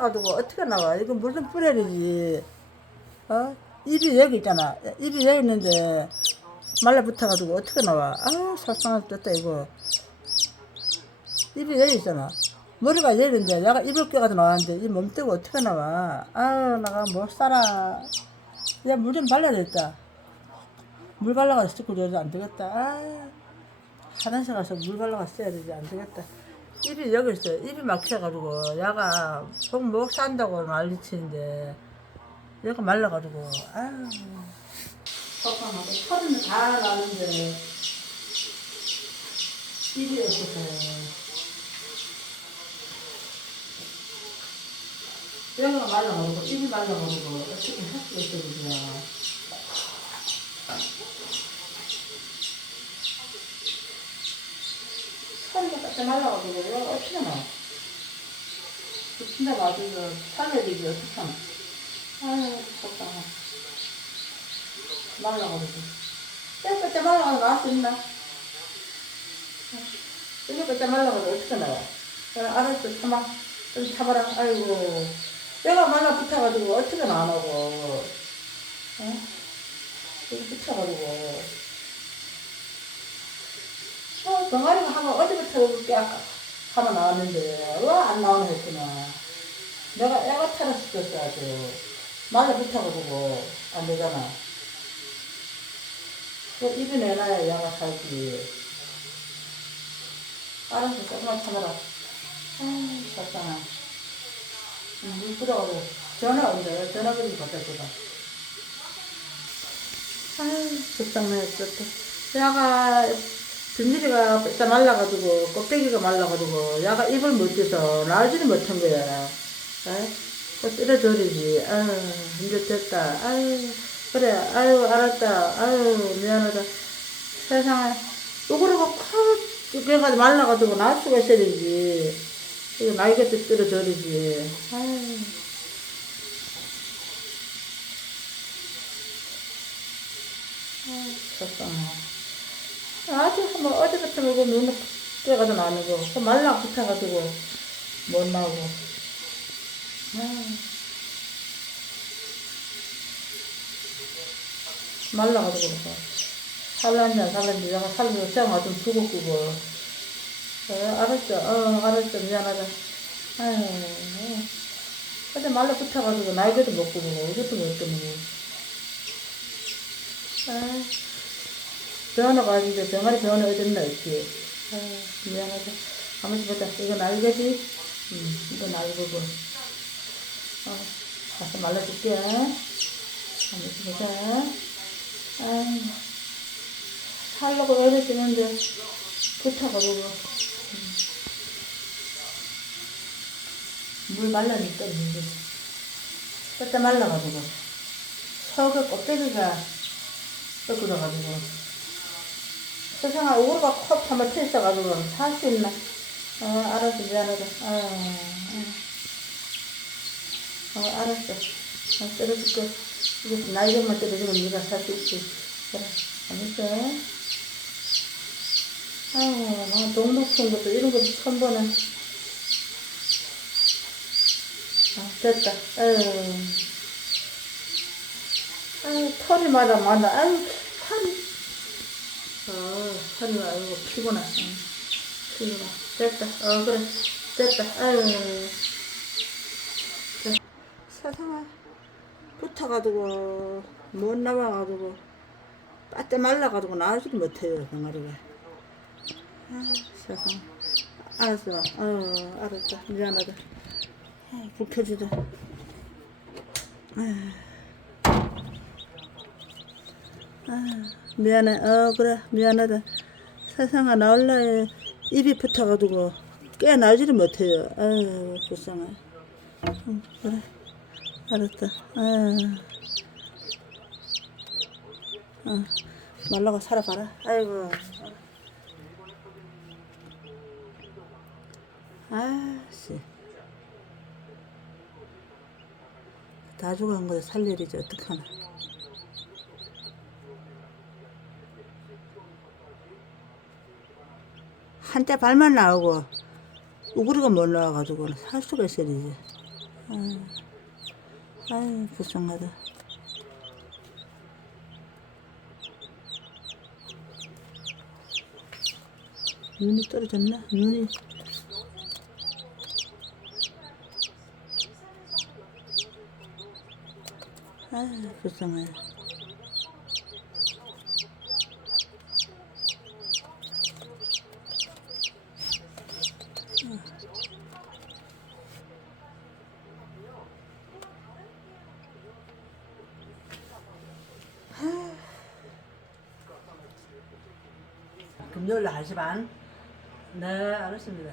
말라가지고 어떻게 나와? 이거 무슨 뿌레리지? 어? 입이 여기 있잖아. 입이 여기 있는데 말라붙어가지고 어떻게 나와? 아, 떴다 이거. 입이 여기 있잖아. 머리가 여기 있는데 내가 입을 껴가지고 나왔는데 이 몸뚱이 어떻게 나와? 아, 나가 못 살아. 야, 물 좀 발라야 겠다. 물 발라가지고 씻고 저러지 안 되겠다. 아, 화장실 가서 물 발라가지고 써야 되지 안 되겠다. 입이 여기 있어. 입이 막혀가지고 야가 속목 산다고 난리치는데 얘가 말라가지고 아유. 속상하고 털은 다 나는데 입이 없어서. 얘가 말라가지고 입이 말라가지고 어떻게 할 수가 있어 그냥 딱 말라가지고 얘가 어떻게 나 진짜 맞으면 살려주지 어떻게 하나 아유 속상해 말라가지고 떼끝에 말라가지고 나올 수 있나? 이거 끝에 말라가지고 어떻게 나와? 알았어. 참아 좀 참아라. 아이고. 내가 말라 붙어가지고 어떻게 나오고? 어? 여기 붙어가지고 어, 병아리가 하면 어디부터 아까 하면 나왔는데 왜 안 나오나 했구나. 내가 애가 타라 시켰어 아주. 말라 붙어가지고 안 되잖아. 그 입이 내놔야 야가 살지 알았어 조금만 참아라. 아이 속상해 응, 물 뿌려가지고. 전화 온대. 전화 그림 갖다 줘봐 아이 속상해 또 야가 비닐이가 뺐다 말라가지고 껍데기가 말라가지고 야가 입을 못 떼서 나오지는 못한 거야. 아이 또 때려줘야지. 아유 이제 됐다. 아유 그래. 아유 알았다. 아유 미안하다. 세상에. 요거리가 콱 그래가지고 말라가지고 나올 수가 있어야 되지. 이거 때 때려줘야지. 아유. 아유 속상해 아주 한번 어제부터 먹고 눈을 떼가지고 나누고 그 말라 붙어가지고 못 나오고. 아유. 말라가지고 그래서 살란지 살란지 내가 살면서 시장 좀 두고 끄고. 어, 알았어 어 알았어 미안하다. 아유 어제 말라 붙어가지고 나이게도 못 끄고 이것도 못 끄고. 아 병원에 가는데 병아리 병원에 어딨나 있지 아 미안하다. 아무튼 보자. 이거 날개지? 응 이거 날개고. 어 가서 말라줄게. 아무튼 보자. 아유, 살려고 애를 쓰는데 붙어가지고 음. 물 말라니까 이제 그때 말라가지고. 속에 껍데기가 썩어져가지고 세상에 오르가 컵 한번 트있어가지고 살 수 있나 어 알았어 미안하다 어, 어, 어 알았어 어, 때려줄게 이거 나이점만 때려주면 네가 살 수 있지. 그래, 알겠어? 아유, 나 동복충 것도 이런 것도 처음 보네. 아, 됐다. 아유. 아유, 털이 맞아, 맞아. 아유, 털이. 어, 털이, 아이고, 피곤해. 응. 피곤해. 됐다. 어, 그래. 됐다. 아유. 자, 세상에. 붙어가지고 못 나와가지고 빠떼 말라가지고 나오지도 못해요 병아리가 아 세상 알았어 어 알았다 미안하다 아, 불 켜주자 아, 아 미안해 어 그래 미안하다 세상아 나올라에 입이 붙어가지고 깨 나오지를 못해요 아유 불쌍해 응, 그래 알았다. 아유. 어, 말라가 살아봐라. 아이고. 아씨. 다 죽은 거살 일이지, 어떡하나. 한때 발만 나오고, 우그리가 못 나와가지고 살 수가 있어야 되지. 아유, 불쌍하다. 눈이 떨어졌나? 눈이 아유 불쌍해. 금요일 날 1시 반? 네, 알았습니다.